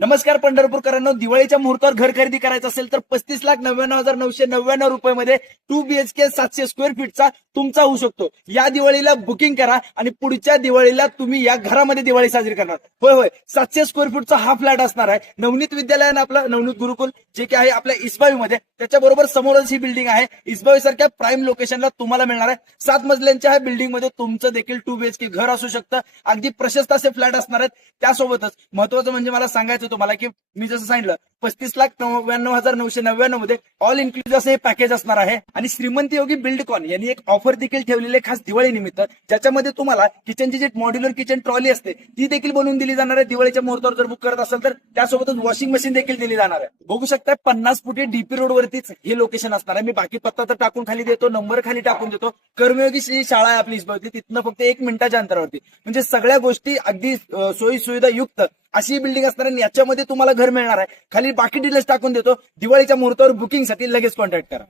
नमस्कार पंढरपूरकरांनो, दिवाळीच्या मुहूर्तावर घर खरेदी करायचं असेल तर 35,99,999 रुपयामध्ये 2 BHK 700 स्क्वेअर फीटचा तुमचा होऊ शकतो. या दिवाळीला बुकिंग करा आणि पुढच्या दिवाळीला तुम्ही या घरामध्ये दिवाळी साजरी करणार. होय 700 स्क्वेअर फूटचा हा फ्लॅट असणार आहे. नवनीत विद्यालयानं आपलं नवनीत गुरुकुल जे की आहे आपल्या इसबावीमध्ये, त्याच्याबरोबर समोरच ही बिल्डिंग आहे. इसबावी सारख्या प्राईम लोकेशनला तुम्हाला मिळणार आहे. 7 मजल्यांच्या ह्या बिल्डिंग मध्ये तुमचं देखील 2 BHK घर असू शकतं. अगदी प्रशस्त असे फ्लॅट असणार आहेत. त्यासोबतच महत्वाचं म्हणजे मला सांगायचं तुम्हाला की मी जसं सांगितलं 35,99,999 मध्ये ऑल इन्क्लुझिव्ह असं हे पॅकेज असणार आहे. आणि श्रीमंत योगी बिल्डकॉन यांनी एक ऑफर देखील ठेवलेली आहे खास दिवाळी निमित्त, ज्याच्यामध्ये तुम्हाला किचनची जी मॉड्युलर किचन ट्रॉली असते ती देखील बनवून दिली जाणार आहे. दिवाळीच्या मुहूर्तावर जर बुक करत असाल तर त्यासोबतच वॉशिंग मशीन देखील दिली जाणार आहे. बघू शकता 50 फुटी डीपी रोड वरतीच हे लोकेशन असणार आहे. मी बाकी पत्ता तर टाकून खाली देतो, नंबर खाली टाकून देतो. कर्मयोगी शाळा आहे आपली इसबावती, तिथनं फक्त 1 मिनिटाच्या अंतरावरती. म्हणजे सगळ्या गोष्टी अगदी सोयी सुविधा युक्त अशी बिल्डिंग असणार आहे. याच्यामध्ये तुम्हाला घर मिळणार आहे. खाली बाकी डिटेल्स टाकून देतो. दिवाळीच्या मुहूर्तावर बुकिंगसाठी लगेच कॉन्टॅक्ट करा.